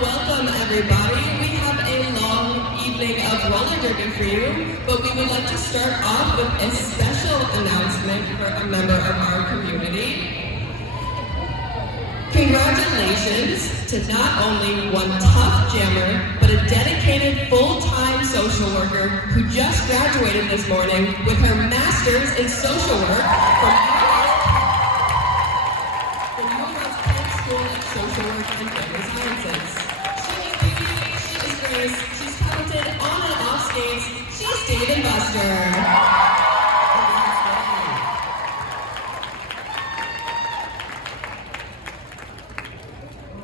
welcome everybody. We have a long evening of roller derby for you, but we would like to start off with a special announcement for a member of our community. Congratulations to not only one tough jammer, but a dedicated full-time social worker who just graduated this morning with her master's in social work from School of Social Work and Family Sciences. She is beauty, she is grace, she's talented on and off skates, she's Dave Buster.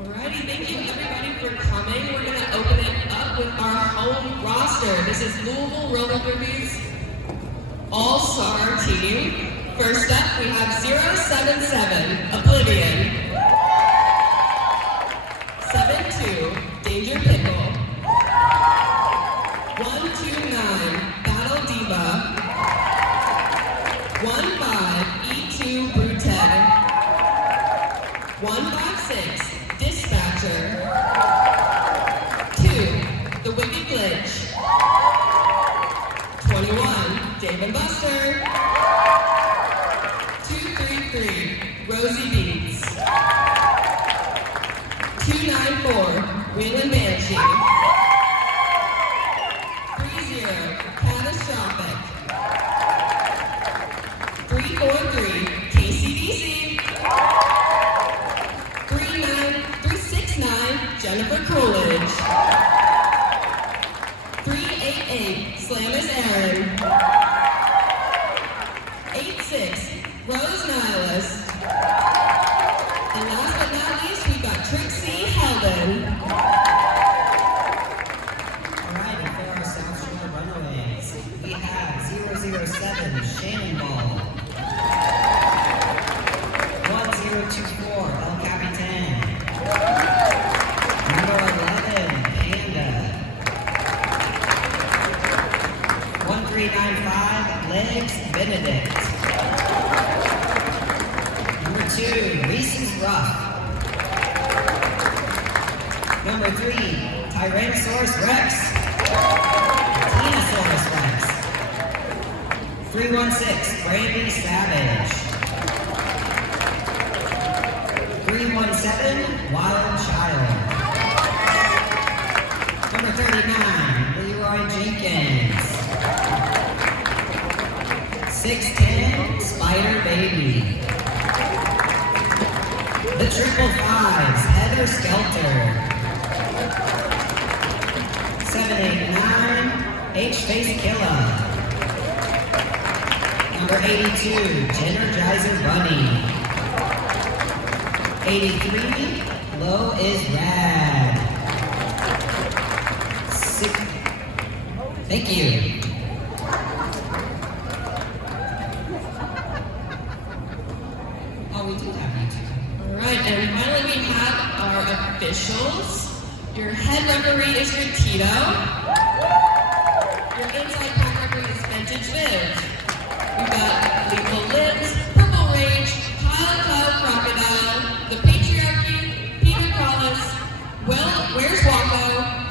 Alrighty, thank you everybody for coming. We're going to open it up with our home roster. This is Louisville Roller Derby's all-star team. First up, we have 077, Oblivion. 7-2, Danger Pickle. 129, Battle Diva. 15, E2 Brute. 156, Dispatcher. 2, The Wicked Glitch. 21, Dave and Buster. 233, Rosie Beats. 294, Wheelin' Banshee. 30, Catastrophic. 343, KCDC. 369, Jennifer Coolidge. 388, Slamus Aaron. 86, Rose Nihilist. And last but not least, we've got Trixie Helden. Alright, and for our South Shore Runaways, we have 007, Shannon Ball. 1024, El Capitan. Number 11, Panda. 1395, Legs Benedict. Number 2, Reese's Rough. Number 3, Tyrannosaurus Rex. Tinosaurus Rex. 316, Brandy Savage. 317, Wild Child. Number 39, Leroy Jenkins. 610, Spider Baby. The Triple Fives, Heather Skelter. 789, H-Face Killa. Number 82, Energizer Bunny. 83, Low is Rad. Thank you. Oh, we do have YouTube. Alright, and finally we have our officials. Your head referee is your Tito. Your inside pack referee is Vintage Viv. We've got Lethal Lips, Purple Rage, Kyle Cloud Crocodile, The Patriarchy, Peter Collis, Where's Waco,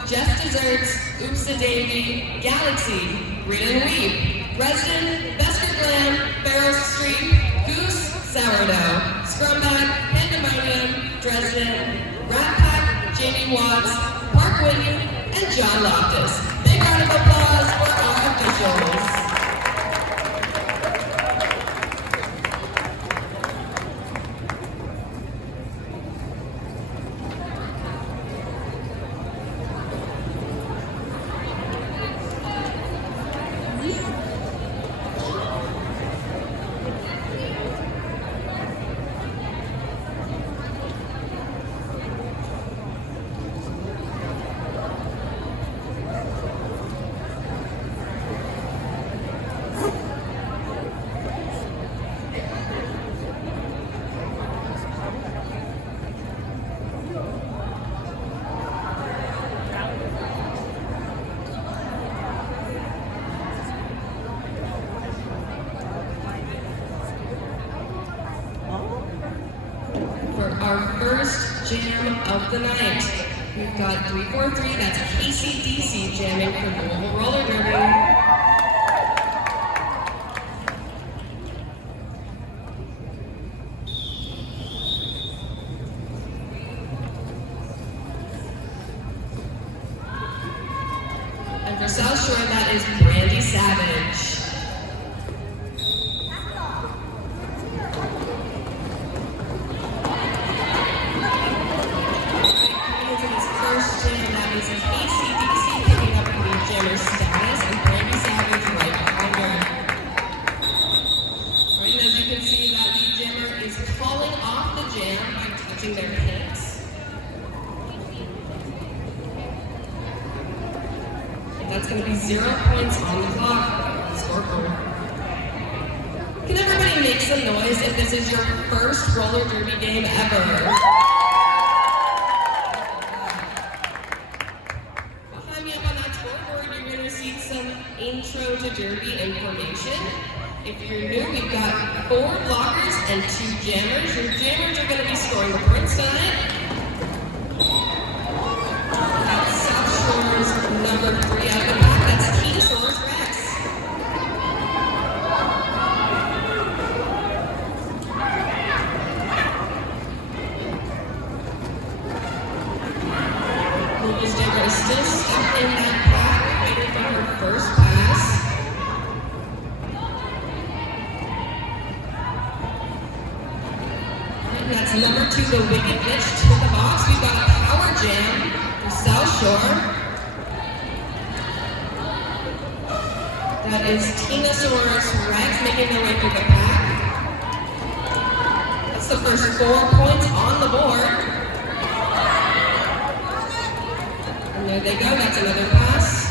Jeff Desserts, Oopsa Davy, Galaxy, Rita and Weep, Resden, Bester Glam, Barrow Street, Goose, Sourdough, Scrumbag, Pandemonium, Dresden, Rat Pack, Jamie Watts, Mark Whitney, and John Loftus. Big round of applause for our officials. Our first jam of the night. We've got 343, that's KCDC jamming for Louisville Roller Derby. And for South Shore, that is Brandy Savage. Their pants. That's going to be 0 points on the clock. Scoreboard. Can everybody make some noise if this is your first roller derby game ever? Behind me up on that scoreboard, you're going to receive some intro to derby information. If you're new, we've got 4 blockers and 2 jammers. Your jammers are going to be scoring the points tonight. That's South Shore's number 3 out of the pack. That's Tinosaurus Rex. Louisville's jammer is still stuck in that pack, waiting for her first pass. That's number 2, the Wicked Witch to the box. We've got a power jam for South Shore. That is Tinosaurus Rex making their way through the pack. That's the first 4 points on the board. And there they go, that's another pass.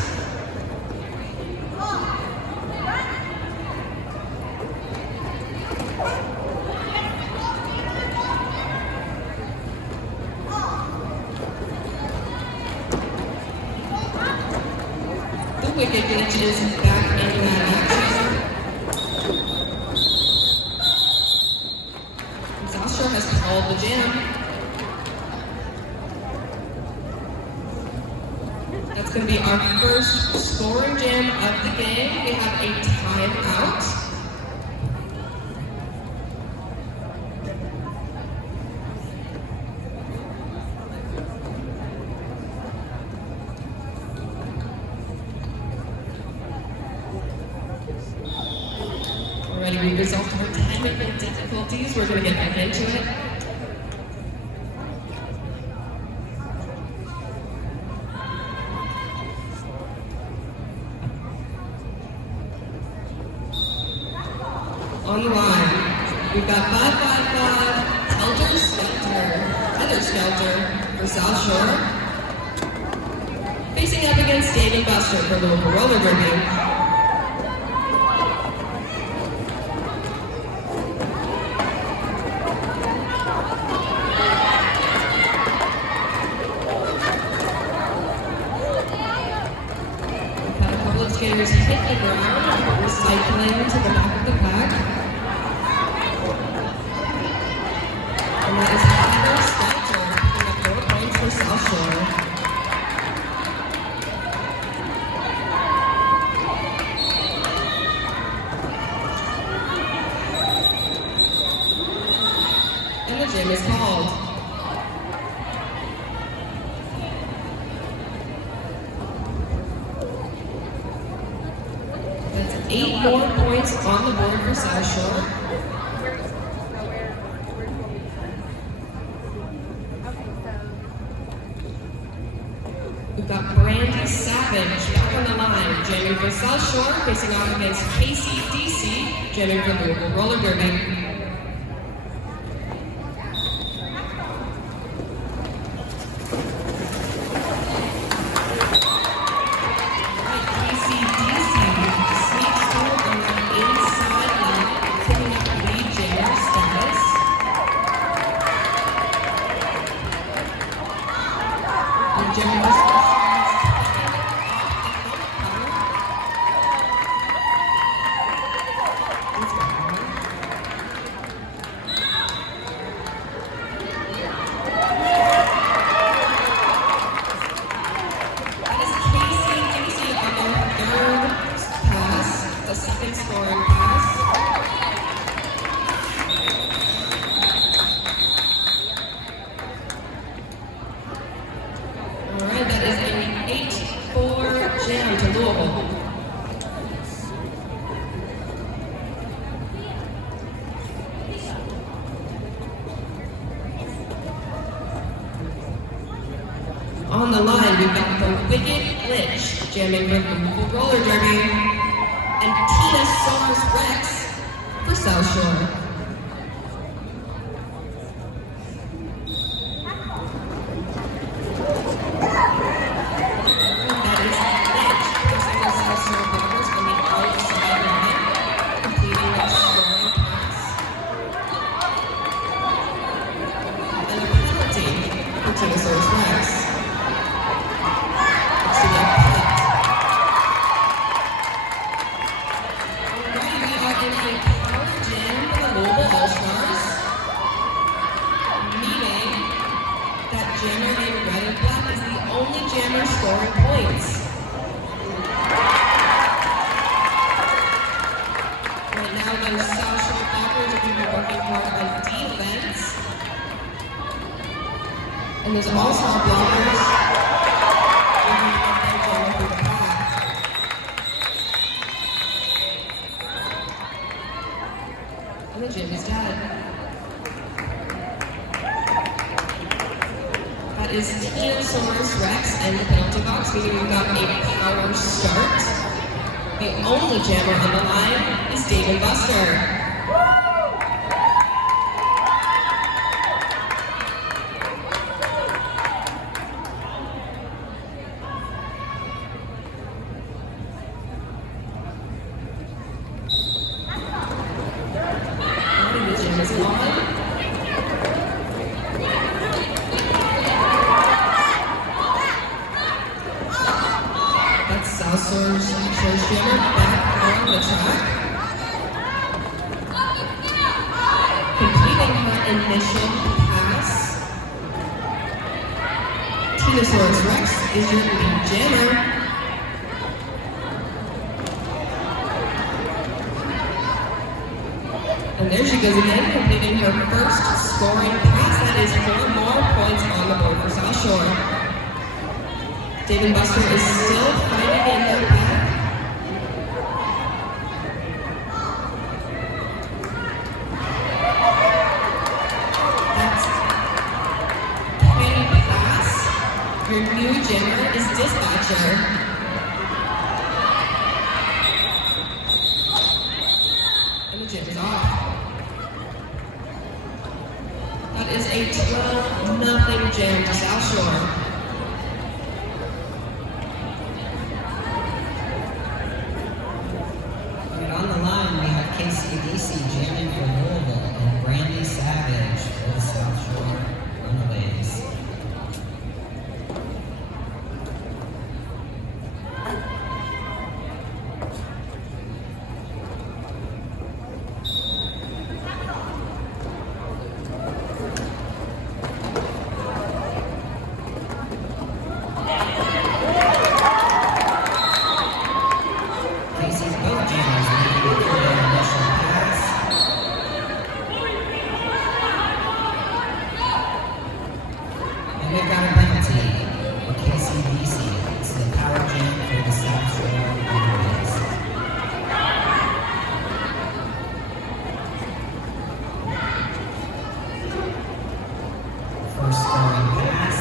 Wicked Witch is back in that action. And South Shore has called the jam. That's going to be our first scoring jam of the game. We have a timeout. We resolved our technical difficulties. We're going to get back into it. On the line, we've got 555 Heather Skelter for South Shore. Facing up against David Buster for Louisville Roller Derby. Skaters hit the ground, recycling to the back of the pack. And that is Heather Skelter picking up 4 points for South Shore. And the jam is called. That's 8 more points on the board for South Shore. We've got Brandy Savage back on the line, jamming for South Shore, facing off against KCDC, jamming for Louisville Roller Derby. All right, that is an 8-4 jam to Louisville. On the line, we've got the Wicked Glitch jamming for the Louisville Roller Derby, and Tinosaurus Rex for South Shore. That is Glitch pushing the South Shore Bombers on the outside line, completing a scoring pass. And a penalty for Tinosaurus Rex. Jammer in red and black is the only jammer scoring points. Right now, those South Shore Bombers are going to be working hard on defense. And those All-Star Bombers are going to get their jammer through the path. And the jam is done. That is Tinosaurus Rex and the penalty box, meaning we've got a power start. The only jammer on the line is Dave & Buster. And the jam is on. South Shore's jammer back on the track. Completing her initial pass. Tinosaurus Rex is your lead jammer. And there she goes again, completing her first scoring pass. That is 4 more points on the board for South Shore. Dave & Buster is still fighting in their path. That's Penny Pass. Your new jammer is Dispatcher. And the jam is off. That is a 12-0 jam to South Shore. On the line, we have KCDC jamming for Louisville and Brandy Savage for the South Shore Runaways. Casey's both jammers making it for their initial pass. And we've got a penalty for KCDC. It's the power jam for the South Shore Runaways. First scoring pass.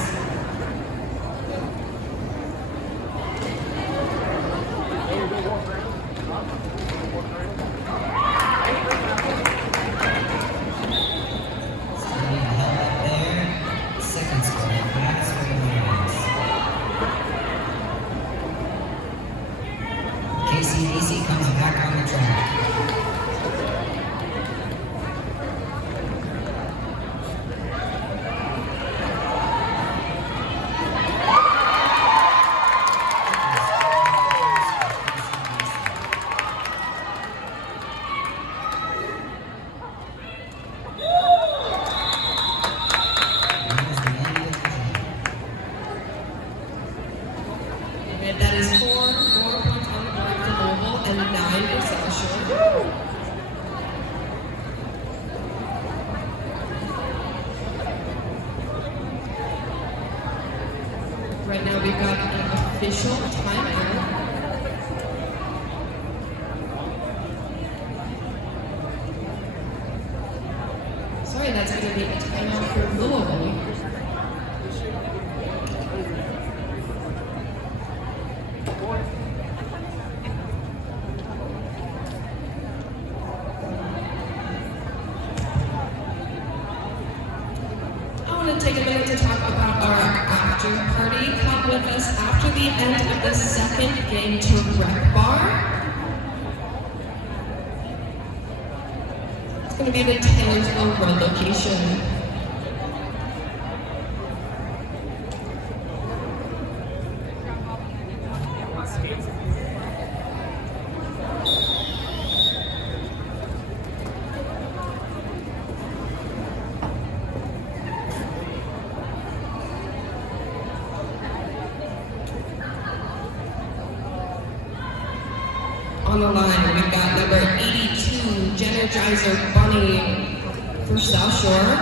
KCDC comes back on the track. That is 4 more points on the board for Louisville and 9 for South Shore. Right now we've got an official timeout. Sorry, that's going to be a timeout for Louisville. I want to take a minute to talk about our after party. Come with us after the end of the second game to Rec Bar. It's going to be the Taylorsville Road location. On the line, we've got number 82, Energizer Bunny for South Shore,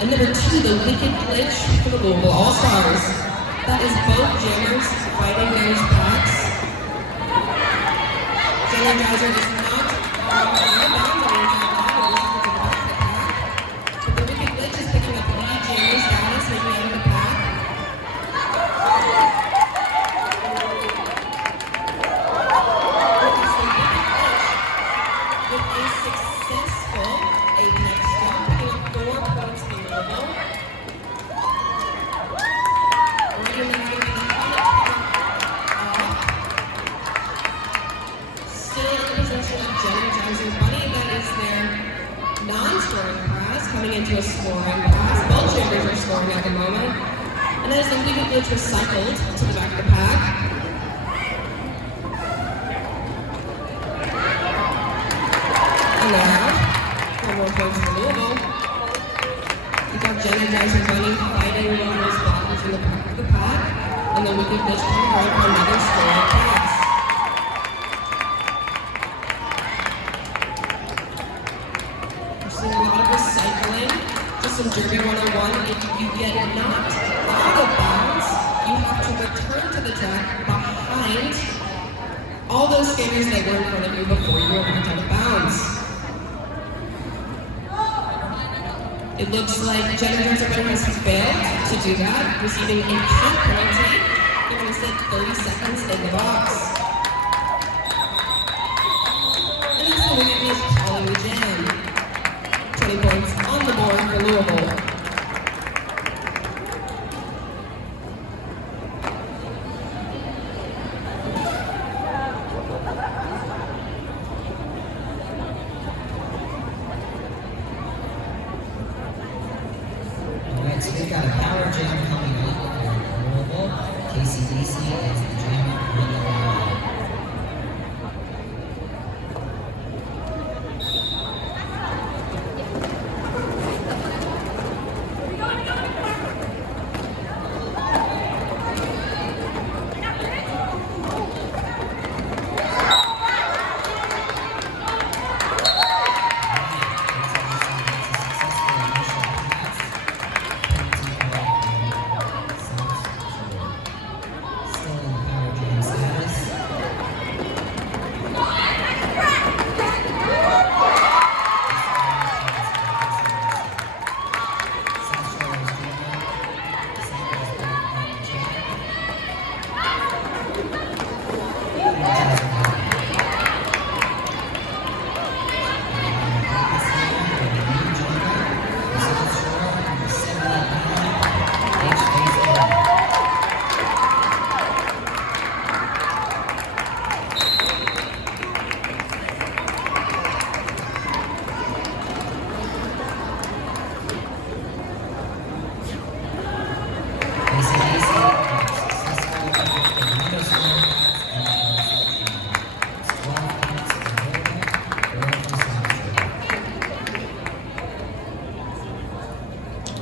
and number 2, the Wicked Glitch for the Louisville All-Stars. That is both jammers fighting those packs. Energizer is not but the Wicked Glitch is picking up lead jammer status maybe out of the pack. Coming into a scoring pass. Both jammers are scoring at the moment. And as the Wicked Glitch recycled to the back of the pack. And now, 4 more points for Louisville. We've got Energizer Bunny fighting one of those blockers in the back of the pack. And the Wicked Glitch coming right for another scoring pass. Some Derby 101, if you get knocked out of bounds, you have to return to the track behind all those skaters that were in front of you before you were knocked out of bounds. It looks like Jeffersontown has failed to do that, receiving a pit penalty. They're going to sit 30 seconds in the box. And this is Wicked Glitch calling the jam. 20 points on the board for Louisville. Alright, so we've got a power jam coming up for Louisville. KCDC is the jam running live.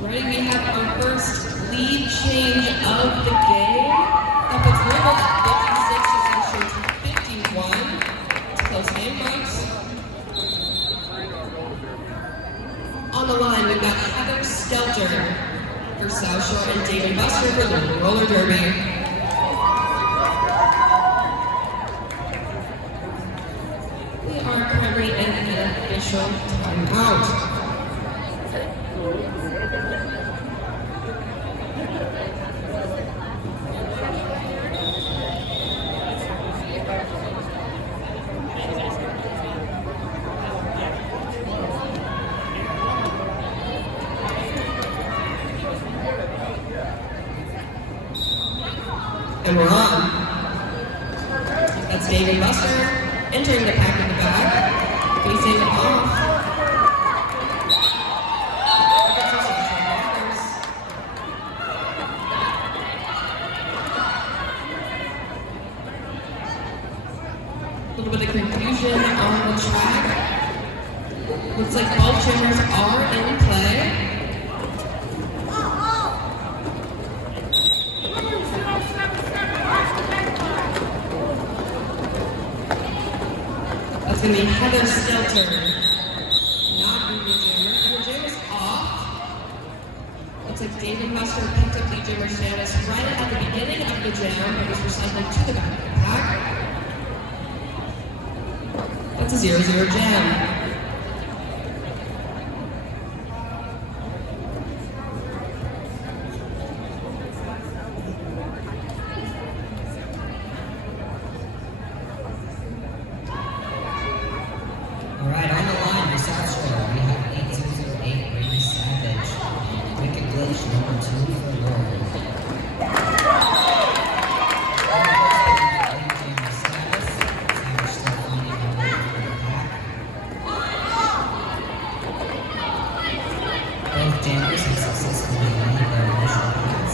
Ready? We have our first lead change of the game. That puts Louisville at 56 to 51. It's a close game, folks. On the line, we've got Heather Stelter for South Shore and David Buster for the Roller Derby. are currently in an official timeout. And we're on. That's David Buster entering the pack in the back, facing off. A little bit of confusion on the track. Looks like both jammers are in play. That's going to be Heather Stelter, not Louisville jammer. And the jammer's off. Looks like David Muster picked up the jammer status right at the beginning of the jam, but was recycled to the back of the pack. That's a 0-0 jam. All right, on the line for South Shore, we have 8008 Brady Savage and Wicked Glitch number 2 for Louisville. Savage still finding her way through the pack. Both jammers have successfully landed their initial pass.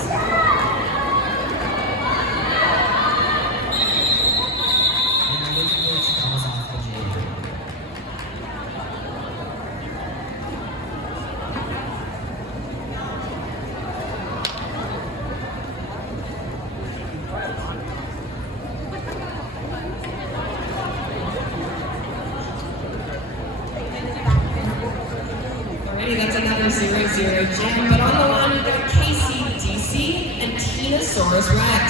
And the Wicked Glitch calls off the jammer. That's another 0-0 jam, but on the line we've got KCDC and Tinosaurus Rex.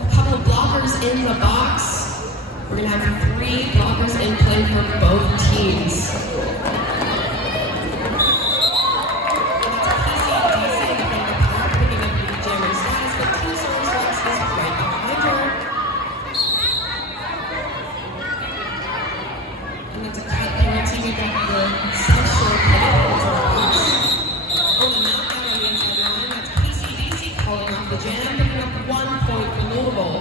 A couple of blockers in the box. We're going to have 3 blockers in play for both teams. And that's a cut penalty. We got the South Shore box. Oh, a knockout on the inside line. That's KCDC calling off the jam, picking up 1 point for Louisville.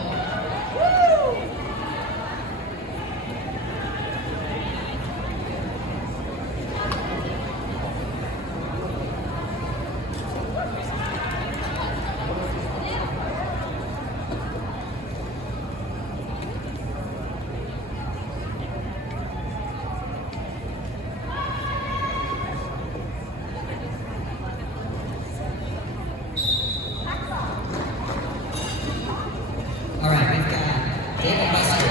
All right, we've got David Buster.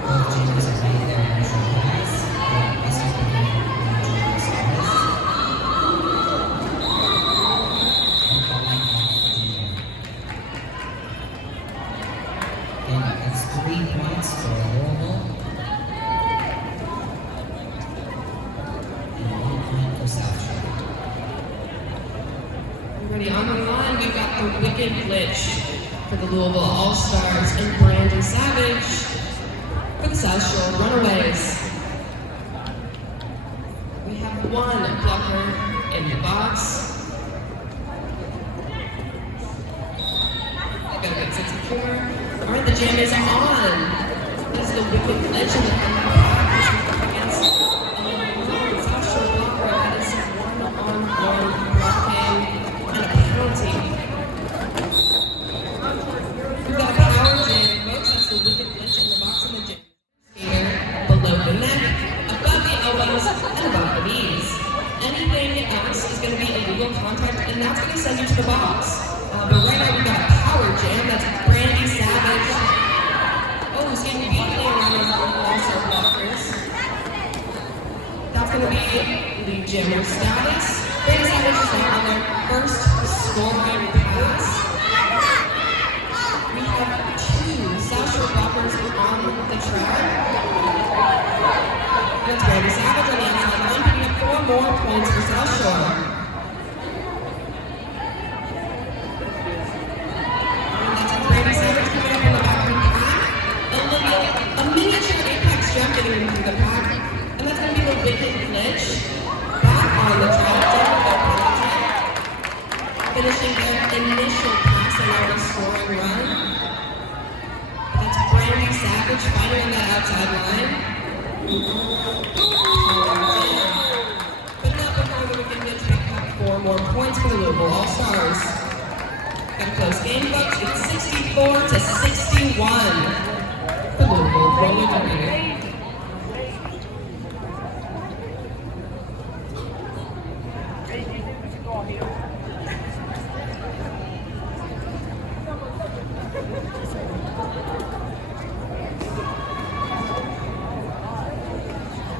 Both jammers have made their initial pass. Buster's beginning to jammer status. And calling off the jammer. Again, that's 3 points for Louisville. Already on the line, we've got the Wicked Glitch for the Louisville All-Stars and Brandon Savage for the South Shore Runaways. We have 1 blocker in the box. Gotta get set secure. Alright, the jam is on. This is the Wicked Glitch in the pack against the South Shore blocker. That is 1-on-1 blocking. And a penalty. We've got a power jam, folks. That's the Wicked Glitch in the box in the jam. Here, below the neck, above the elbows, and above the knees. Anything else is going to be illegal contact, and that's going to send you to the box. But right now we've got a power jam. That's Brandy Savage. Oh, he's getting beat around his lead jammer status. Brady Savage is now on their first scoring pass. We have 2 South Shore blockers on the track. That's Brady Savage on the outside line, picking up 4 more points for South Shore. And that's Brady Savage coming up in the back of the pack. A miniature apex jump getting into the pack. And that's going to be the wicked glitch. Back on the track, down with their penalty. Finishing their initial pass and now a scoring run. That's Brady Savage fighting on that outside line. But not before the wicked glitch picked up 4 more points for the Louisville All-Stars. Got a close game, folks. It's 64-61. The Louisville rolling the lead.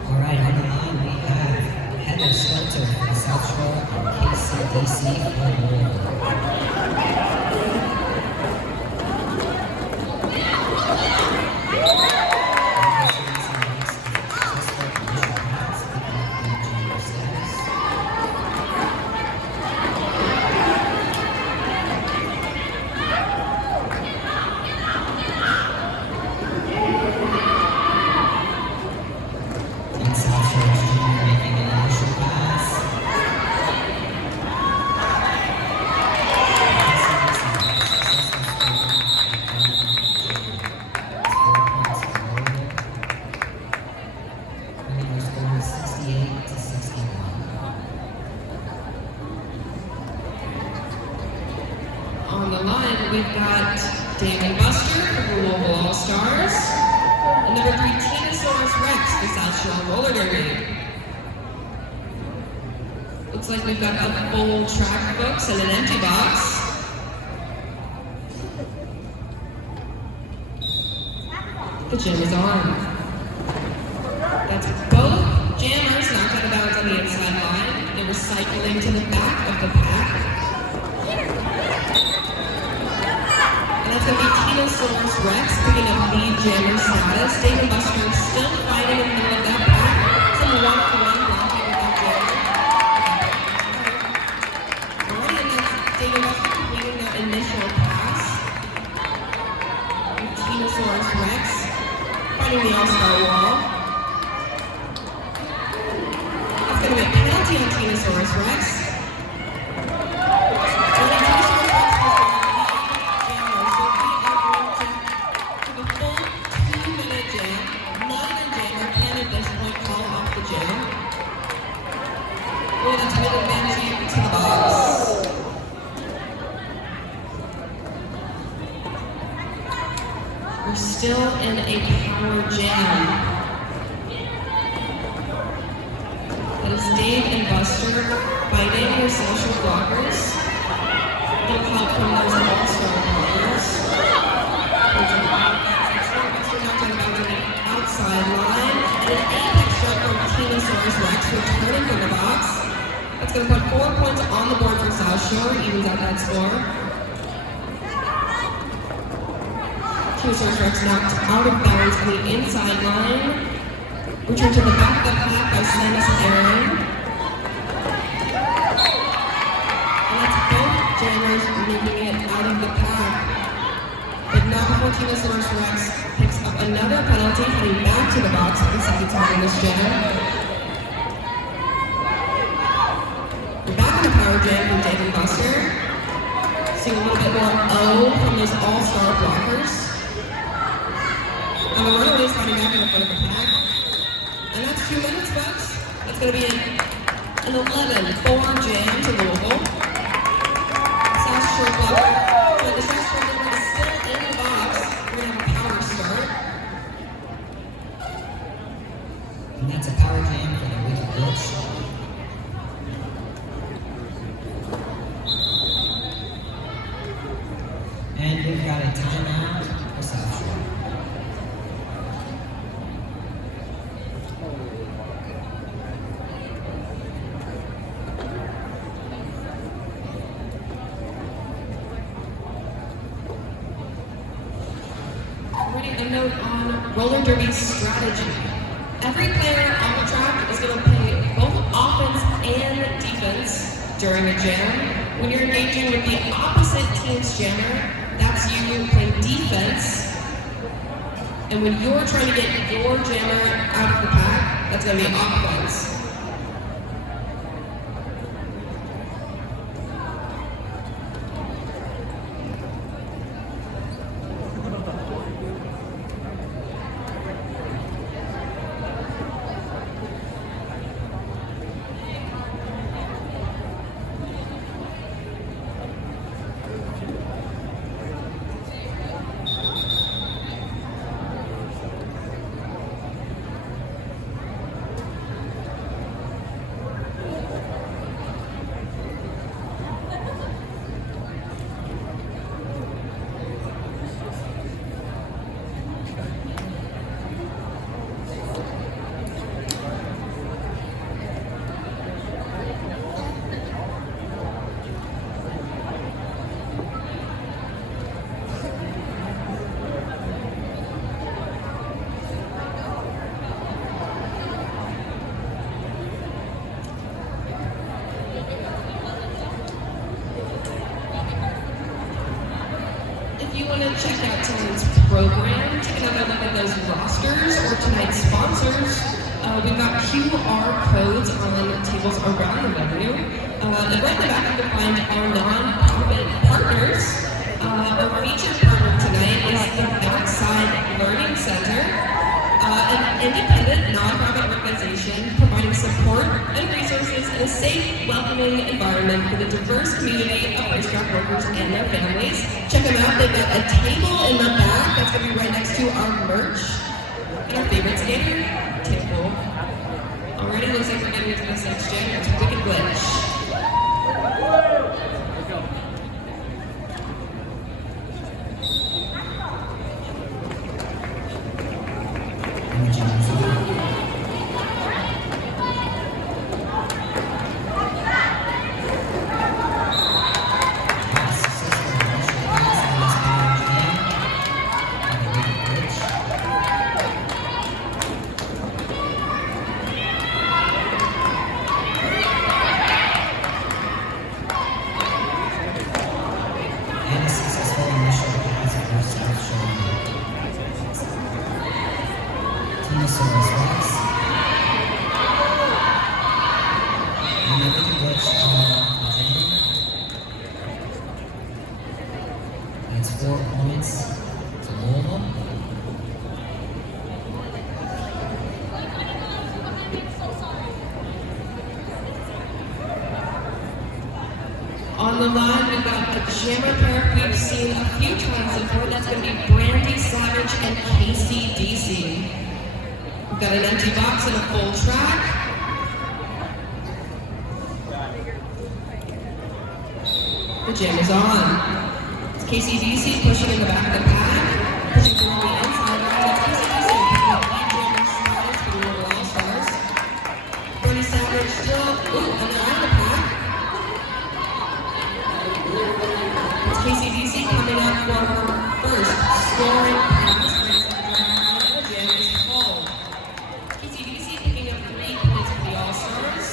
Alright, on the line we have Heather Skelter from South Shore and KCDC from Louisville. On the line, we've got Damon Buster for the Louisville All-Stars. And number 3, Tinosaurus Rex, the South Shore Roller Derby. Looks like we've got a full track books and an empty box. The jam is on. That's both jammers knocked out of bounds on the inside line. They were cycling to the back of the pack. And that's going to be Tinosaurus Rex picking up lead jammer status. Damon Buster still fighting in the middle of that pack. Some 1-for-1 blocking with that jammer. Alright, and that's Damon Buster completing that initial pass. And Tinosaurus Rex fighting the all-star wall. That's going to be a penalty on Tinosaurus Rex. We're still in a power jam. That is Dave and Buster fighting their social blockers. No help from those all-star blockers. Buster knocked out of bounds on the outside line. And an apex jump from Tinosaurus Rex returning from the box. That's going to put 4 points on the board for South Shore, evens out that score. Tinosaurus Rex knocked out of bounds on the inside line. Returned to the back of the pack by Samus Aaron. And that's both jammers moving it out of the pack. But not before Tinosaurus Rex picks up another penalty, heading back to the box for the second time in this jam. Power jam from Dave and Buster. Seeing a little bit more O from those all-star blockers. And the runaways fighting back in the front of the pack. And that's 2 minutes, folks. It's going to be an 11-4 jam to Louisville. South Shore blocker. But the South Shore blocker is still in the box. We're going to have a power start. And that's a power jam for the wicked glitch. And we've got a timeout for South Shore. Alrighty, a note on roller derby strategy. Every player on the track is going to play both offense and defense during a jam. When you're engaging with the opposite team's jammer, that's you playing defense. And when you're trying to get your jammer out of the pack, that's going to be offense. If you want to check out tonight's program, take another look at those rosters or tonight's sponsors. We've got QR codes on tables around the venue. And right in the back you can find our non-profit partners. Our featured partner tonight is the Backside Learning Center, an independent non-profit organization providing support and resources in a safe, welcoming environment for the diverse community of racetrack workers and their families. Check them out. They've got a table in the back that's going to be right next to our merch and our favorite skater table. Already looks like we're getting into this next jam. It's Wicked Glitch. It's 4 points to Louisville. On the line, we've got a jammer pair we've seen a few times before. That's going to be Brandy Savage and KCDC. We've got an empty box and a full track. The jam is on. It's KCDC pushing in the back of the pack, pushing through on the inside line. It's KCDC picking up lead jammer strides for the Louisville All-Stars. Brandy Savage still, on the out of the pack. It's KCDC coming up for her first scoring pass. And the jam is called. KCDC picking up 3 points for the All-Stars.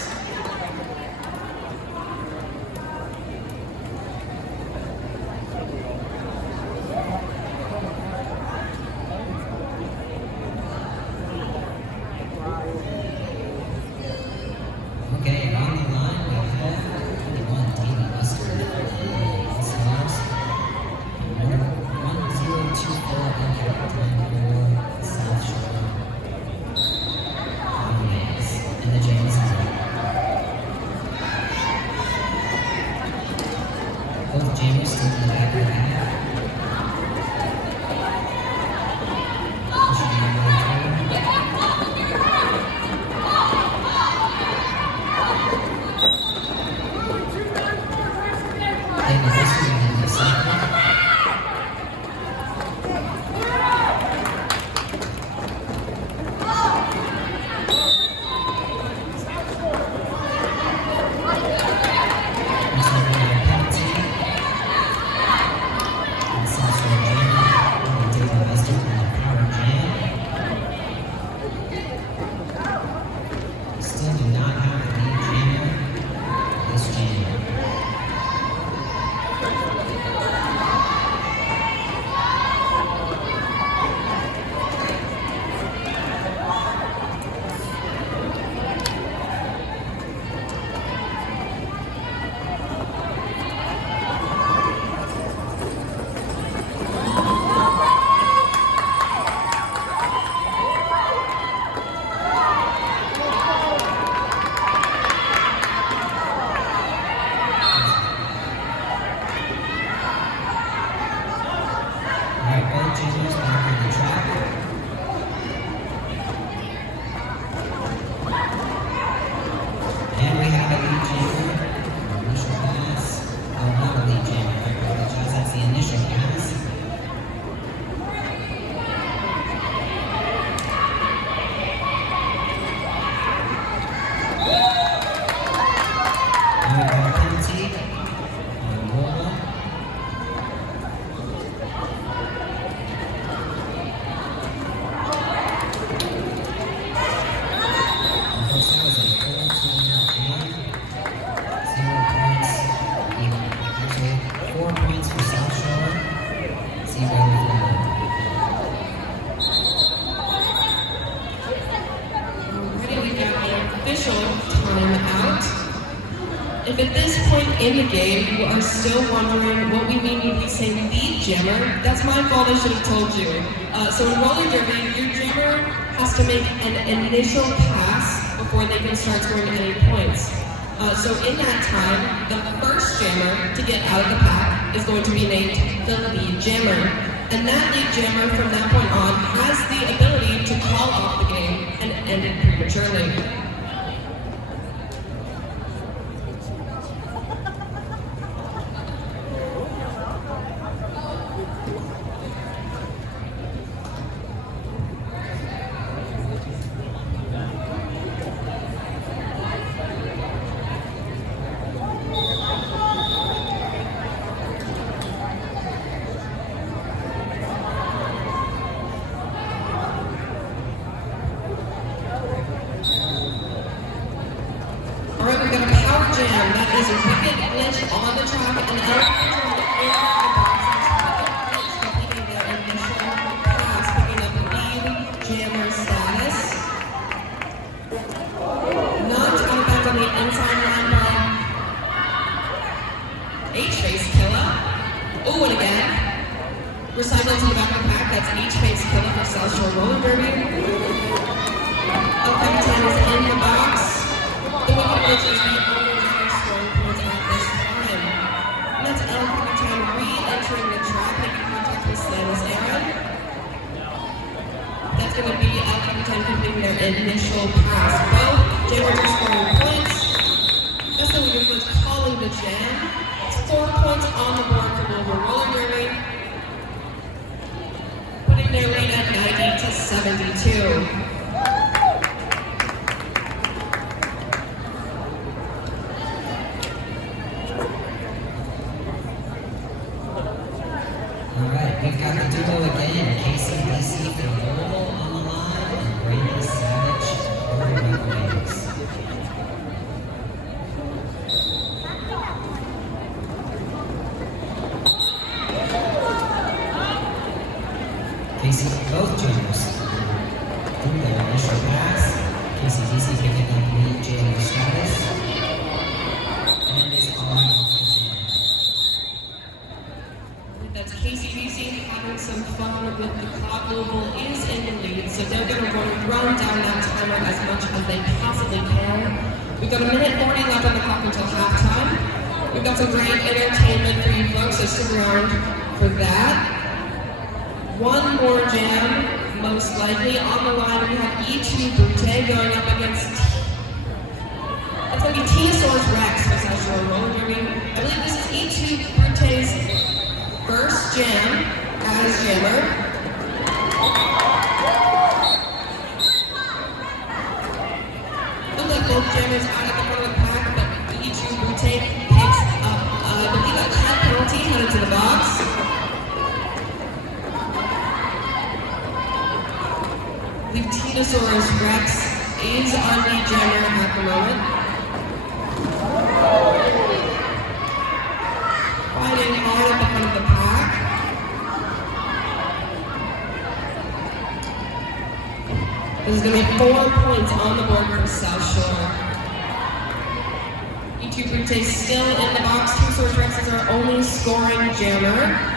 jammers back on the track. And we have a lead jammer. Initial pass. Oh, not a lead jammer. I apologize. That's the initial pass. And we got a penalty on Louisville. Of course, that was a full-team jam. 0 points. Actually, 4 points for South Shore. 0 for Louisville. Alrighty, we got the official timeout. If at this point in the game you are still wondering what we mean when we say lead jammer, that's my fault, I should have told you. So in roller derby, your jammer has to make an initial pass before they can start scoring any points. So in that time, the first jammer to get out of the pack is going to be named the lead jammer. And that lead jammer from that point on has the ability to call off the game and end it prematurely. Alright, we've got a power jam. That is a wicked glitch on the track and elevators on the air of the boxes. Completing their initial pass, picking up lead jammer status. Knocked out of bounds on the inside line by H-Face Killer. Oh, and again. Recycling to the back of the pack. That's H-Face Killer for South Shore Roller Derby. Jeffersontown is in the box. The wicked glitch is the only high scoring points at this time. And that's Jeffersontown re-entering the track, making contact with Stannis Aaron. That's going to be Jeffersontown completing their initial pass. Both jammers are scoring points. That's the wicked glitch calling the jam. It's 4 points on the board for Louisville Roller Derby, putting their lead at 90 to 72. Alright, we've got the duo again. KCDC for Louisville on the line and Brandon Savage for the Red Wings. KC, both jammers through their initial pass. KCDC picking up lead jammer status. And is on off the jam. That's KCBC having some fun with the clock. Louisville is in the lead, so they're going to run down that timer as much as they possibly can. We've got a minute 40 left on the clock until halftime. We've got some great entertainment for you folks, so stick around for that. One more jam, most likely. On the line, we have E2 Brute going up against... It's going to be Tinosaurus Rex for South Shore Roller Derby. I believe this is E2 Brute's first jam as jammer. Looks like both jammers out at the front of the pack, but E2 Brute picks up, I believe, a cat penalty headed to the box. The Tinosaurus Rex is our lead jammer at the moment. Fighting hard at the front of the pack. This is going to be 4 points on the board for South Shore. E2 Brute still in the box. Tinosaurus Rex is our only scoring jammer.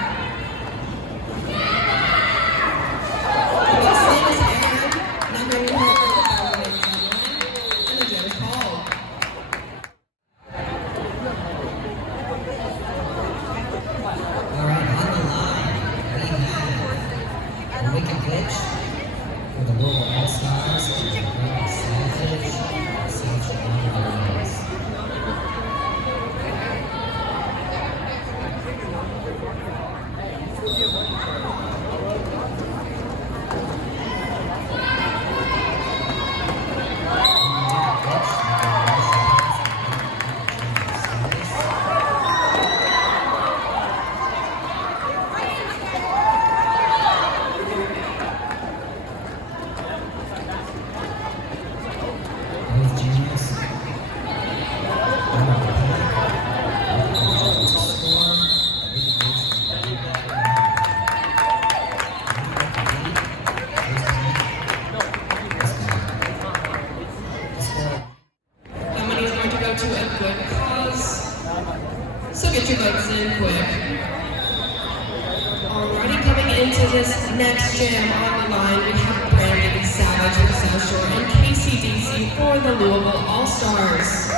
in this next jam on the line, we have Brandon Savage for South Shore and KCDC for the Louisville All-Stars.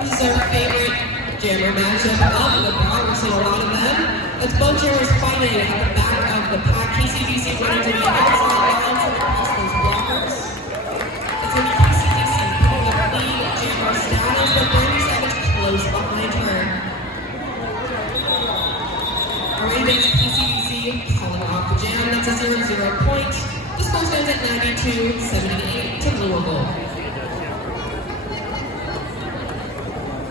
This is our favorite jammer matchup of the bar. We're seeing a lot of them. It's both jammers fighting at the back of the pack. KCDC running to the outside line to across those blockers. It's going to be KCDC putting the lead jammer status, but Brandon Savage close behind her. Ravens KCDC calling off the jam. That's a 0-0 point. The score stands at 92-78 to Louisville.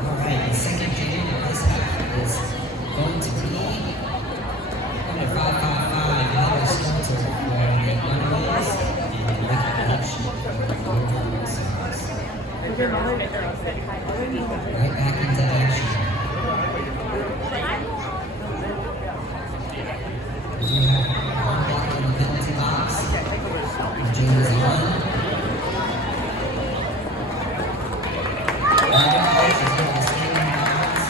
Alright, the second jam of this half is going to be number 555, Heather Skelter for the Runaways and the Wicked Witch for the Louisville All-Stars. Right back into action. We have one block in the penalty box. James on. Ryan Price is going to stay in bounds.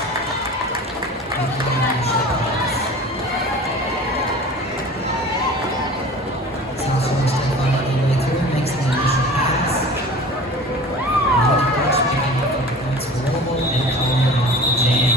Making an initial pass. South Shore still finding their way through, makes an initial pass. Another coach picking up the points for Louisville and calling off the jam.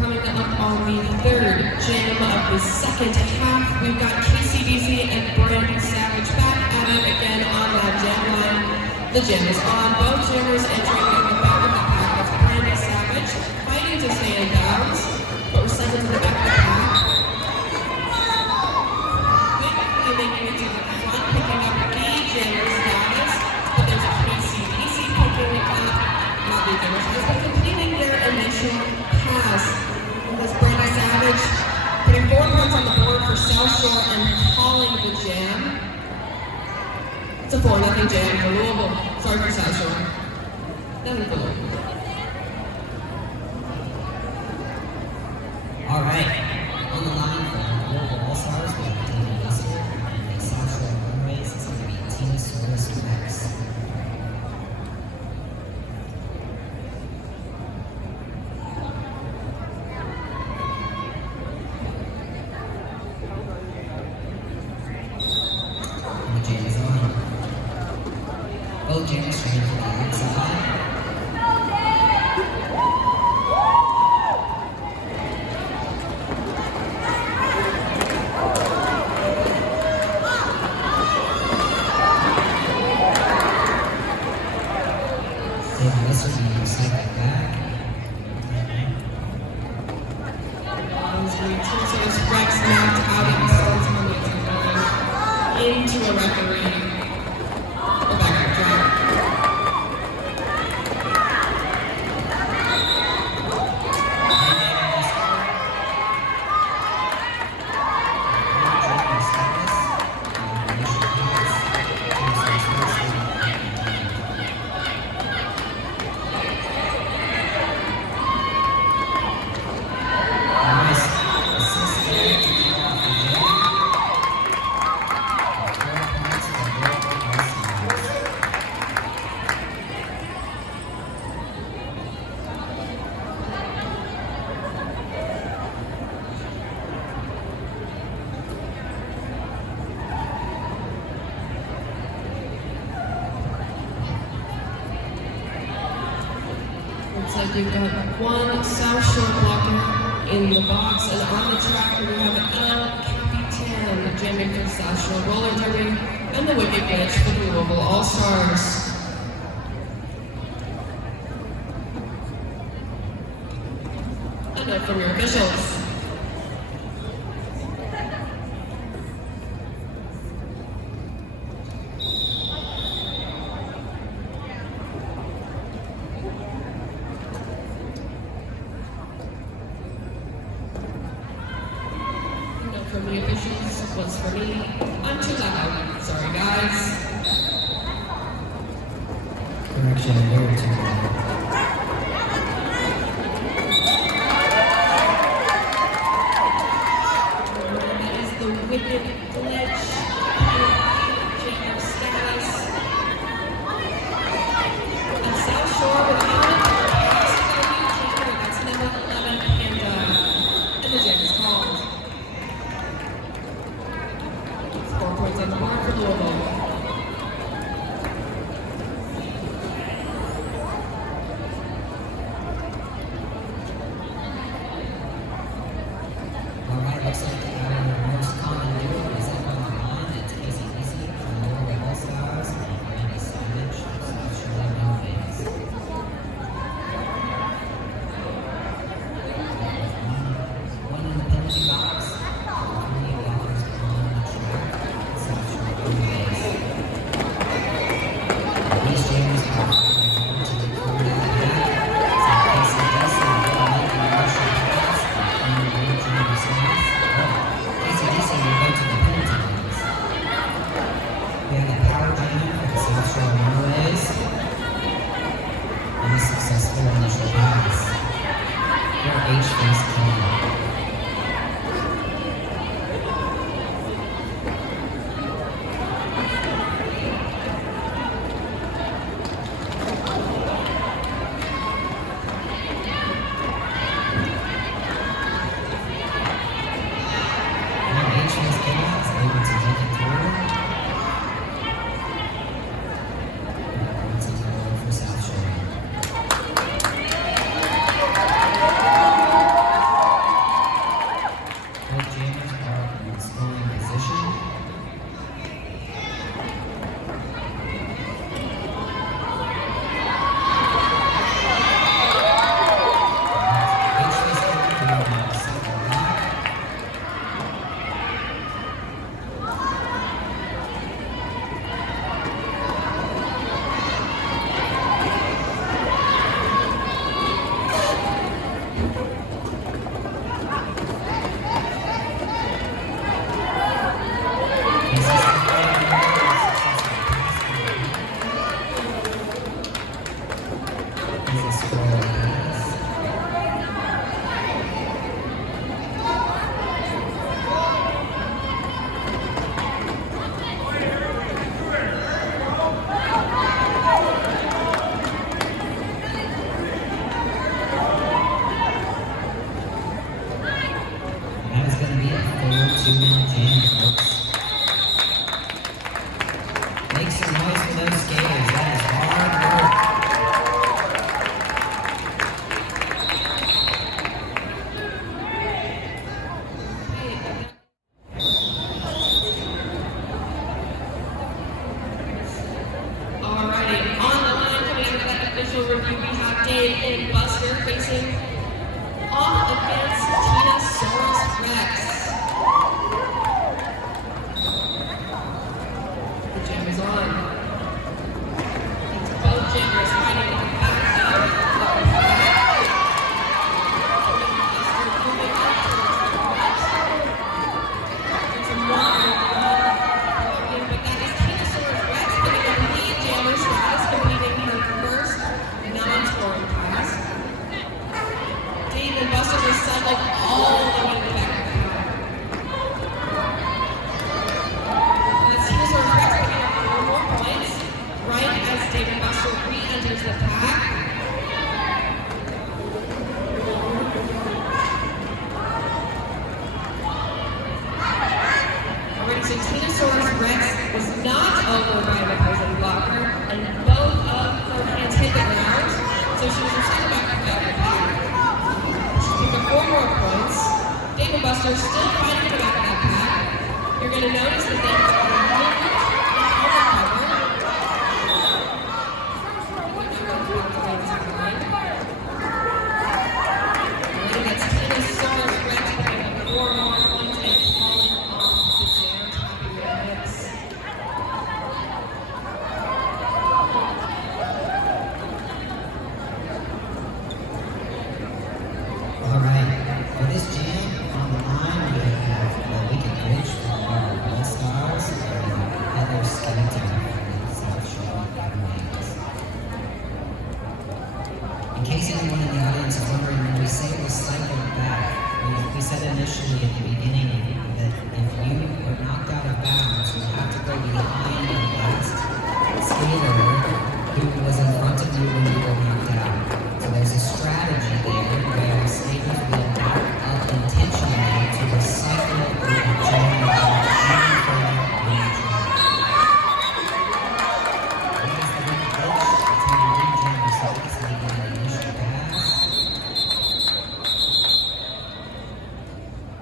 Coming up on the third jam of the second half, we've got KCDC and Brandon Savage back at it again on that jam line. The jam is on. Both jammers entering in the back of the pack. That's Brandon Savage fighting to stay in bounds, but we're sent into the back of the pack. Quickly making it to the front, picking up the jammer status, but there's a KCDC picking up, not the jammer status, but completing their initial pass. This Brandon Savage putting 4 points on the board for South Shore and calling the jam. It's a 4-0 jam for Louisville. Sorry for South Shore. Nothing for Louisville. All right, on the line for the Louisville All-Stars, we have David Lester and the South Shore Runaways. It's going to be Tina Soros Max. And the jam is on. Both jams trying to the outside. David Lester being cycled back. Tintos Rex knocked out of the starts momentum going into a referee. We're back on track. Looks like we've got one South Shore blocker in the box, and on the track we have El Capitan jamming for South Shore roller derby, and the Wicked Witch for the Louisville All-Stars. A note from your officials. From the officials was for me. I'm too loud. Sorry, guys. Correction, a year or two ago. That is the Wicked Glitch. Chamber status. And South Shore with a chamber. That's number 11, and the jam is called. 4 points on the board for Louisville. Alright, looks like our most common move is up on the line. It's easy from Louisville All-Stars and Randy Savage, South Shore Novays. One in the penalty box, $3 on the track, South Shore Novays. These jammers are going to record out the back. Some KCDC will make an initial pass. KCDC will go to the penalty box. We have a power jam for the South Shore Runaways. And a successful initial pass. For H-Face Killer. That is going to be a 4-2-1 jam, folks. Make some noise for those skaters. That is hard work. Alrighty, on the line coming into that official review, we have Dave and Buster facing off against Tina Soros Rex. The jam is on. It's both jammers fighting in the back there. It's a modern but that is Tina Soros Rex picking up lead jammer status, completing her first non-scoring pass. Dave and Buster just cycled all the way to the back of the pack. That's Tina Soros Rex picking up 4 more points, right as Dave and Buster re-enters the pack. Already, so Tina Soros Rex was knocked over by the opposing blocker, and both of her hands hit the ground, so she was returning back to the back of the pack. She's picked up 4 more points. Dave and Buster still fighting in the back of that pack. You're going to notice that they have moved and already, that's Tina Soros Rex picking up 4 more points and falling off the jam, tapping their hips. Alright, for this jam on the line, we have the Wicked Glitch from our All-Stars. behind the last skater who was in front of you when you were knocked out. So there's a strategy there where skaters will back up intentionally to recycle the jam and even further range. Here's the big coach attempting to rejam yourself to get an initial pass.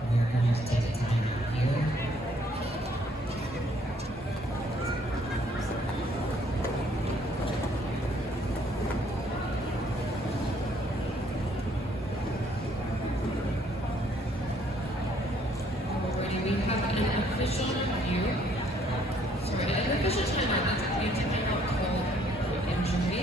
We are going to take a timeout here. Alrighty, we have an official review. Sorry, an official timeout. That's a timeout called injury.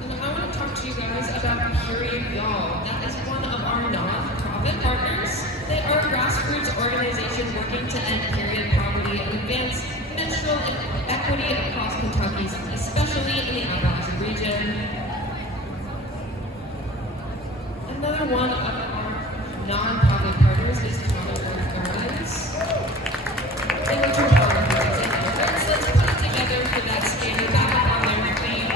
And I want to talk to you guys about Period Y'all. That is one of our non-profit partners. They are a grassroots organization working to end period poverty and advance menstrual equity across Kentucky, especially in the Appalachian region. Another one of our non-profit partners is Color Gardens. They work hard to protect efforts. Let's put it together for that skater back up on their feet.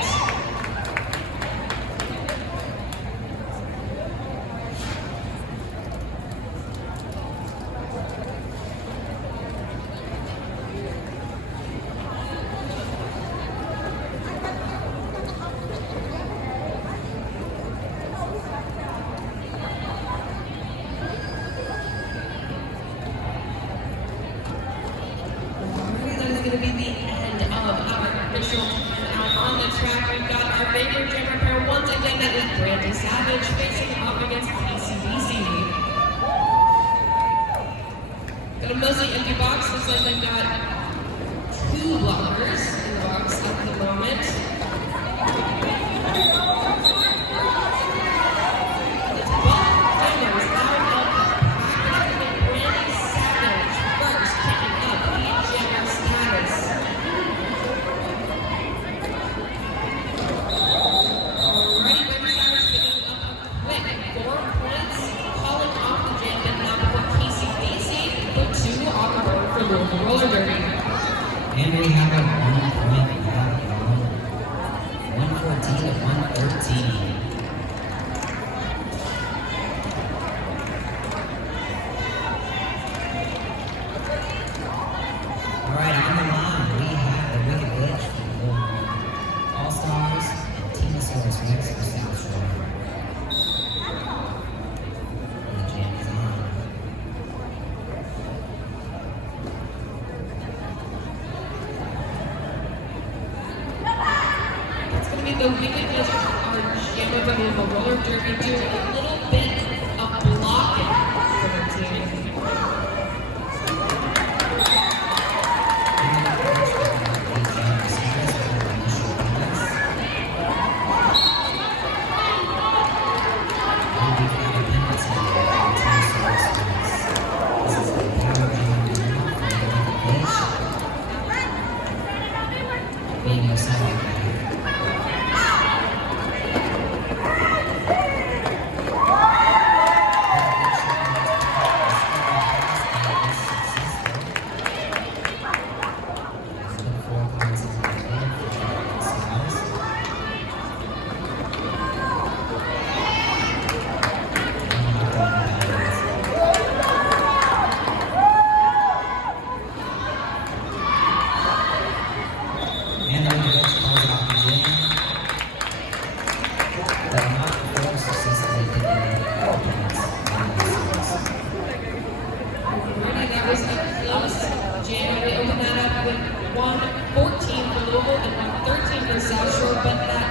That is going to be the end of our official timeout on the track. We've got our favorite jammer pair once again. That is Brandy Savage facing off against PCBC. Got a mostly empty box. Looks like they've got 2 blockers in the box at the moment. It's both jammers out of the pack. Brandy Savage first picking up lead jammer status. Alrighty, Brandy Savage picking up a quick 4 points, calling off the jam and now for PCDC, put 2 on the board for Louisville Roller Derby. And we have a 1-point gap, y'all. 114 to 113. Alright, on the line, we have the Wicked Witch from Louisville. All-Stars and Tinosaurus Rex for South Shore. And the jam is on. It's going to be the Wicked Witch, our jammer from Louisville Roller Derby, doing a little bit of blocking for their team. Being a song. And then the next calls off the jam. But not before successfully picking up 4 points on the series. Alrighty, that was a close jam. We opened that up with 114 for Louisville and 113 for South Shore, but that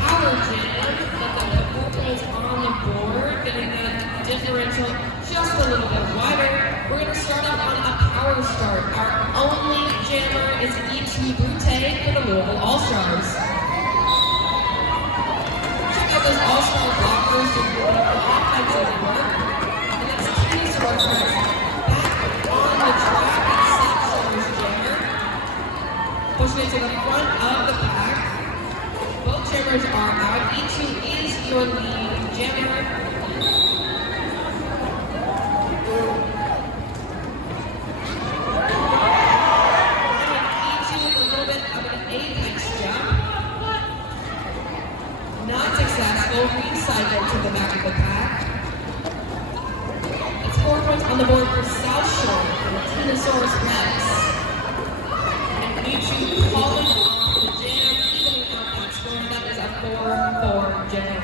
power jam let them put 4 points on the board, getting that differential just a little bit wider. We're going to start off on a power start. Our only jammer is E.T. Brute for the Louisville All-Stars. Check out those All-Star blockers doing beautiful offensive work. And that's Tinosaurus Rex back on the track at South Shore's jammer. Pushing it to the front of the pack. Both jammers are out. E2 is your lead jammer. due to calling off the jam, even without that score. That is a 4-4 jam.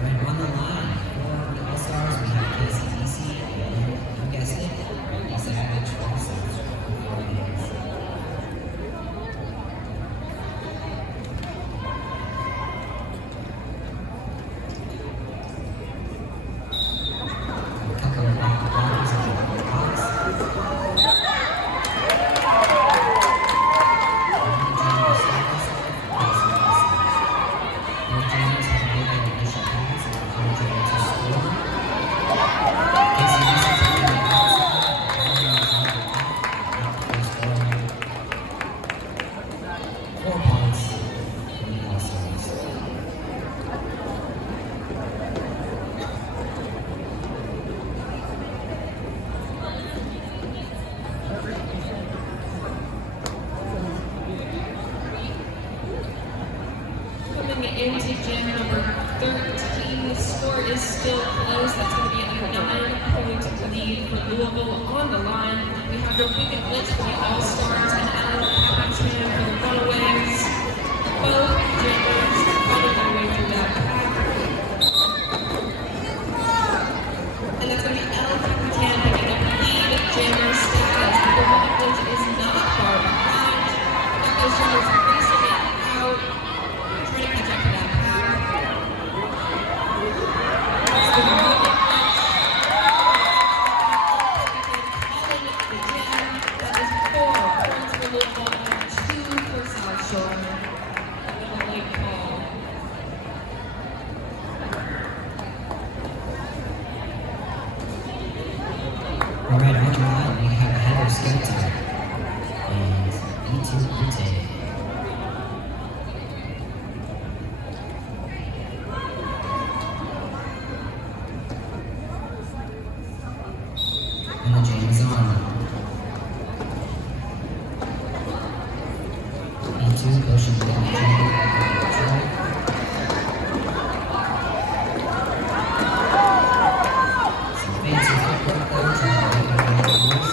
Right on the line for the All-Stars, we have KCDC and, you guessed it, Randy Savage from South Shore. A couple of back blockers in the box. Coming into jam number 13, the score is still close. That's going to be a 9-point lead for Louisville. On the line, we have the Wicked Blitz for the All-Stars and Jeffersontown for the Runaways. Both jammers fighting their way through that pack. And that's going to be Jeffersontown picking up lead jammer status. The Wicked Blitz is not far behind. Got those jammers racing it out. Trying to catch up to that pack. It's the Wicked Blitz. Calling the jam. That is 4 points for Louisville and 2 for South Shore. With a late call. All right, on the line, we have Heather Skelton and E2 Ute. And the jam is on. E2 pushing the jam. Some fancy footwork there, trying to make it a little loose.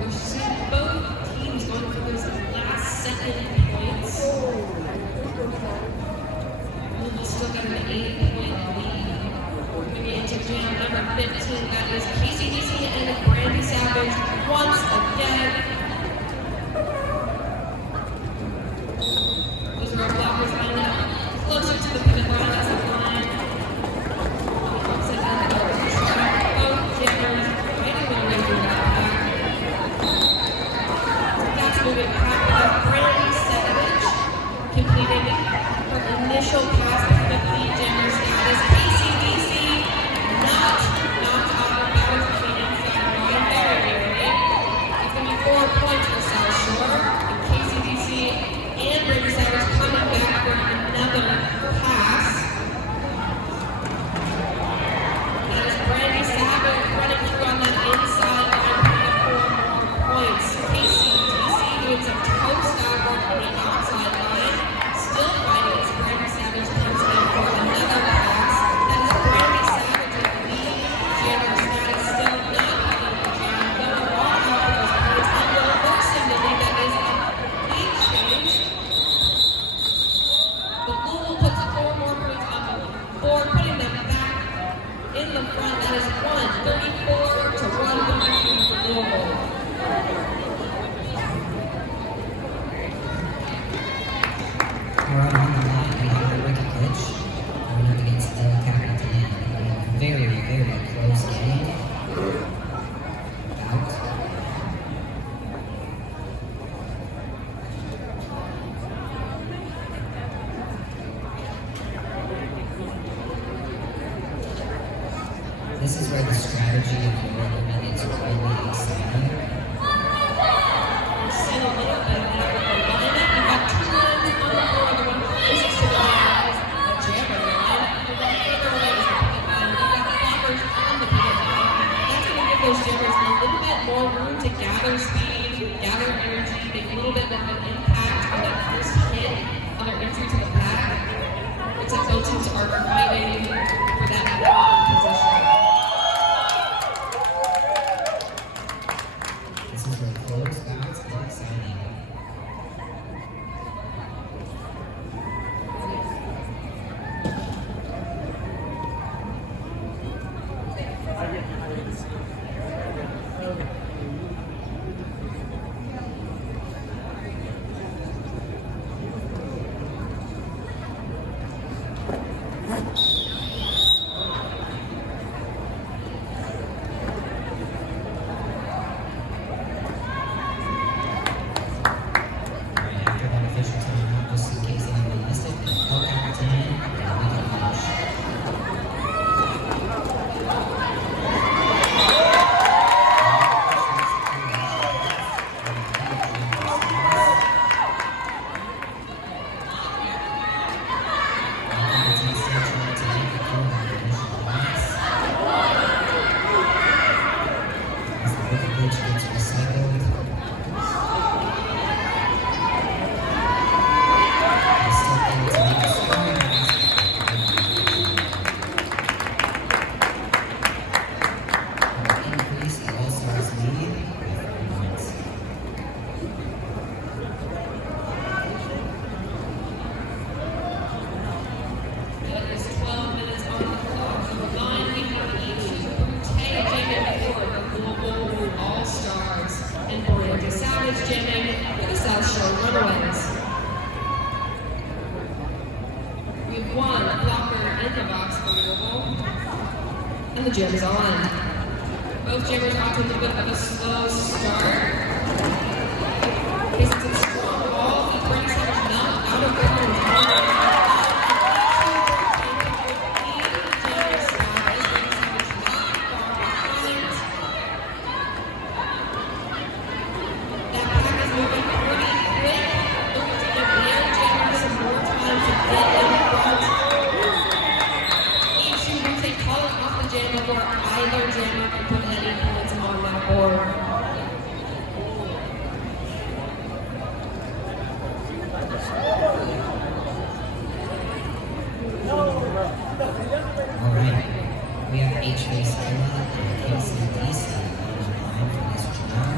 We're seeing both teams going for those last second points. Louisville still got an 8-point lead. Moving into jam number 15, that is KCDC and Brandy Savage once again. Those are our blockers lining up closer to the pivot line as the line. On the opposite end of the track, both jammers fighting their way through that pack. That's moving back with Brandy Savage, completing her initial pass to the lead jammer status. KCDC not knocked out of bounds between inside line. Very barely. It's going to be 4 points for South Shore. And KCDC and Brandy Savage coming back for another pass. That is Brandy Savage running through on that inside line, putting up 4 more points. KCDC doing some toe stop work on the outside line. Still fighting as Brandy Savage comes in for another pass. That is Brandy Savage with lead jammer status, still not having the jam. Gonna walk out for those points and reversing the lead. That is a lead change. But Louisville puts 4 more points on the board, putting them back in the front. That is 134 to 133 for Louisville. All right, on the line, we have the Wicked Glitch going up against El Capitan. Very, very close game. Out. This is where the strategy of the women is really exciting. See a little bit of that with the lineup. You've got two lines on the floor. The one closest to the line is the jammer line. The one further away is the pivot line. We've got the blockers on the pivot line. That's going to give those jammers a little bit more room to gather speed, gather energy, make a little bit more of an impact on that first hit on their entry to the pack. It's like those teams are fighting for that position. This is where close bouts get exciting. After that official timeout, just in case anyone missed it, clock out 10 and we can finish. That is 12 minutes on the clock. On the line, we have Tay jamming for the Louisville All-Stars and Brenda Savage jamming for the South Shore Runaways. We have one blocker in the box for Louisville, and the jam is on. Both jammers off to a little bit of a slow start. Facing some strong ball, and Brenda Savage knocked out of bounds. Either jammer can put any points on that board. Alright, we have H.V. Stella and Casey Lisa on the line for this jam.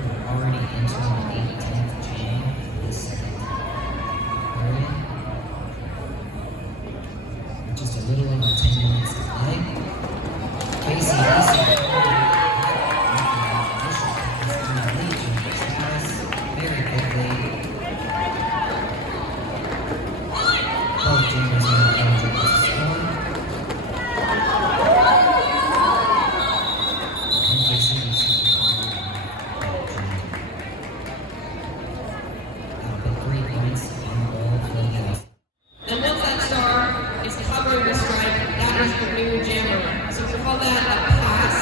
We're already into our 8th jam for this second period. With just a little over 10 minutes to play. Casey Lisa very quickly. Both jammers are eligible to score. And Casey Lisa that'll put 3 points on the board for the off. And once that star is covering the stripe, that is the new jammer. So we call that a pass.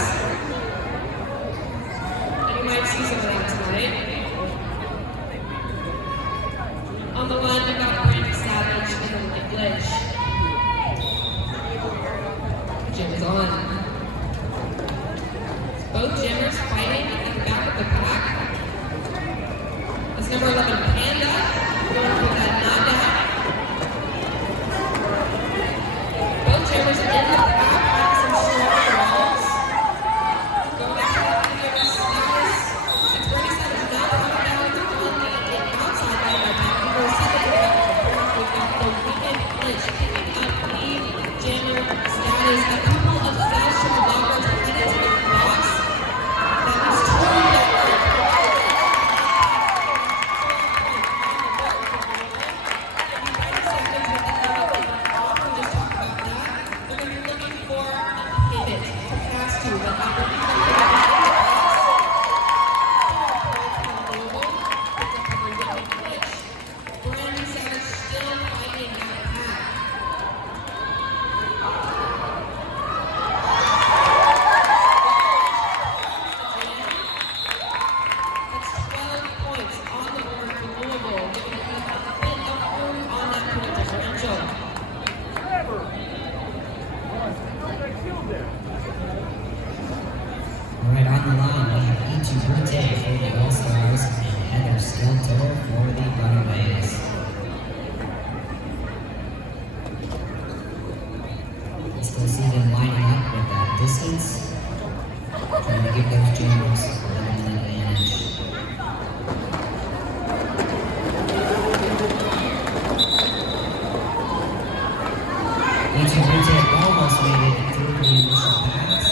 And you might see some of that tonight. On the line, we've got Brenda Savage and the glitch. Jam is on. Both jammers fighting at the back of the pack. That's number 11, Panda, going for that knockdown. Both jammers in the pack have some strong balls. Going back to the leaders, Status. It's 37 not coming down on the outside line of that. And we're second to that. We've got the weekend glitch picking up lead jammer Status. A couple of South Shore blockers are headed to the box. All right, on the line, we have E2 Brute for the All-Stars and Heather Skelter for the Runaways. You still see them lining up with that distance, trying to give those jammers a little advantage. E2 Brute almost made it through the initial pass.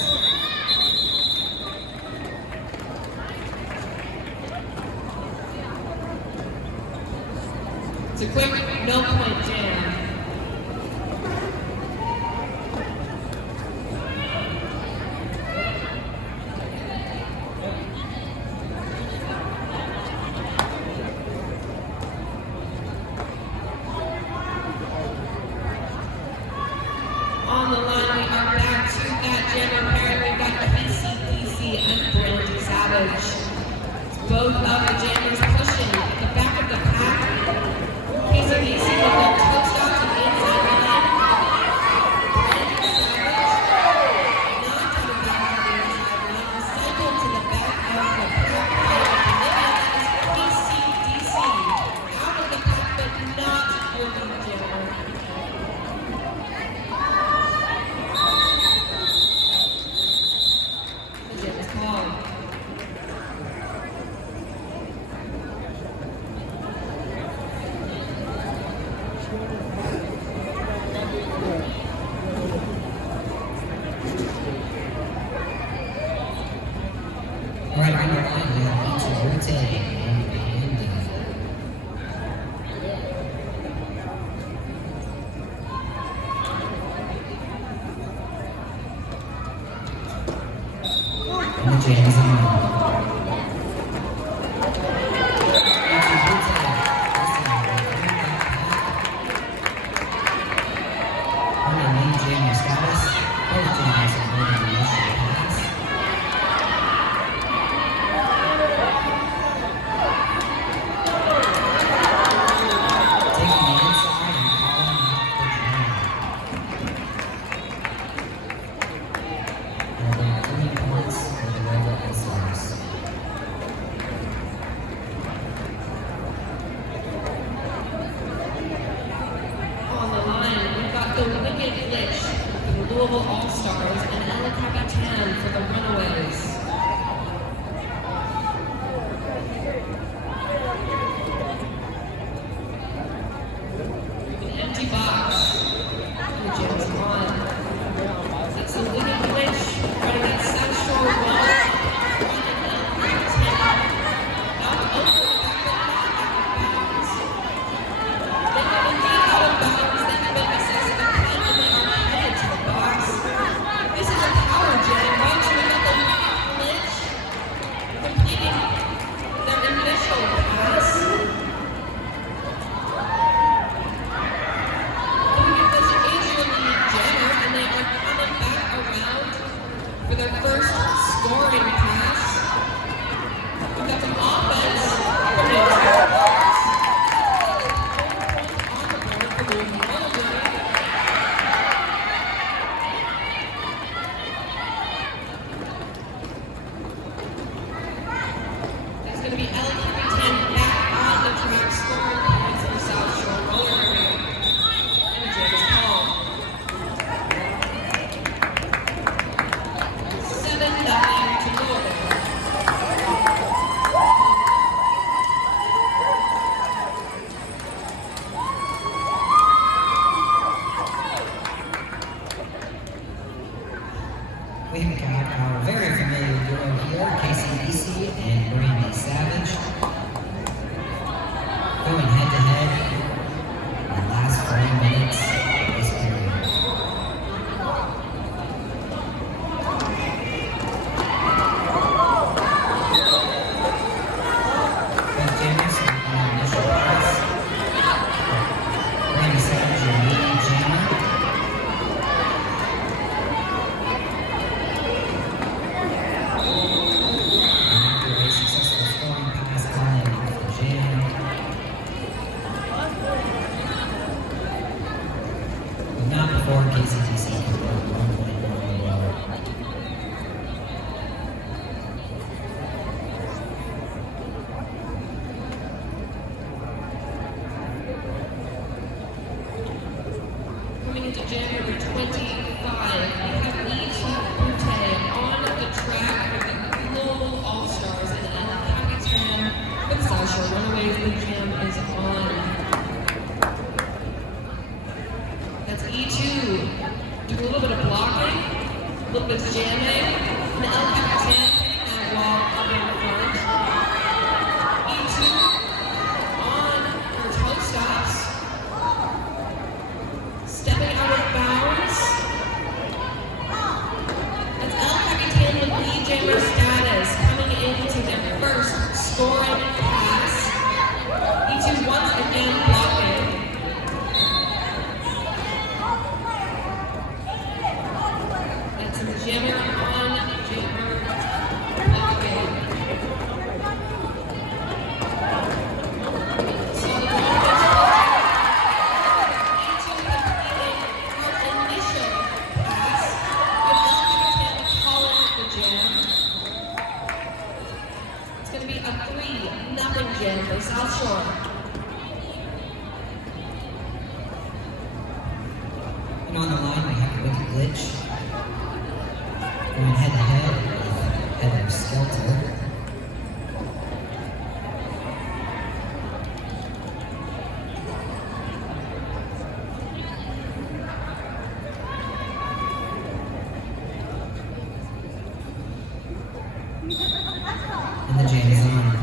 It's a quick no-point jam. On the line, we are back to that jammer pair. We've got PCDC and Brandon Savage. Both of the jammers pushing at the back of the pack. PCDC with their toe stops and inside line. Brandon Savage not to the back of the inside line. Recycled to the back of the pack. PCDC out of the pack, but not your lead jammer. The jam is called. All right, on the line, we have E2 Brute and Amanda. And the jam is on. E2 Brute, this time they're coming back. On their main jammer status, both jammers are going to the initial pass. Taking the inside and calling out the jam. And we're going 3 points for the Louisville All-Stars. On the line, we've got the Wicked Glitch for the Louisville All-Stars and El Capitan for the Runaways. An empty box. The jam's on. That's the Wicked Glitch running that South Shore wall. Running El Capitan. Out over the back of bounds. They have indeed out of bounds. They can make a sense of the pen and they are headed to the box. This is a power jam. Right to another glitch. Completing their initial pass. Louisville Glitch is your lead jammer and they are coming back around for their first scoring pass. We've got some offense. We're going to take the box. On the board for Louisville Runaways. It's going to be El Capitan back on the track, scoring points for South Shore Roller Derby. And the jam is called. 7-0 to Louisville. We have got our very familiar duo here, KCBC and Brandy Savage, going head to head in the last 40 minutes of this period. Both jammers are on the initial pass. Brandy Savage, your lead jammer. And after a successful scoring pass calling off the jam, jam number 25. We have E2 Butte on the track for the Global All-Stars in El Capitan with South Shore Runaways. The jam is on. That's E2. Do a little bit of blocking, a little bit of jamming. And El Capitan hitting that wall up in front. E2 on her toe stops. Stepping out of bounds. That's El Capitan with lead jammer status coming into their first scoring pass. E2 once again blocking. That's a jammer on jammer blocking. So the ball goes E2 completing her initial pass with El Capitan calling the jam. It's going to be a 3-0 jam for South Shore. And on the line, we have the Wicked Glitch going head to head with Heather Skelter. And the jam is on.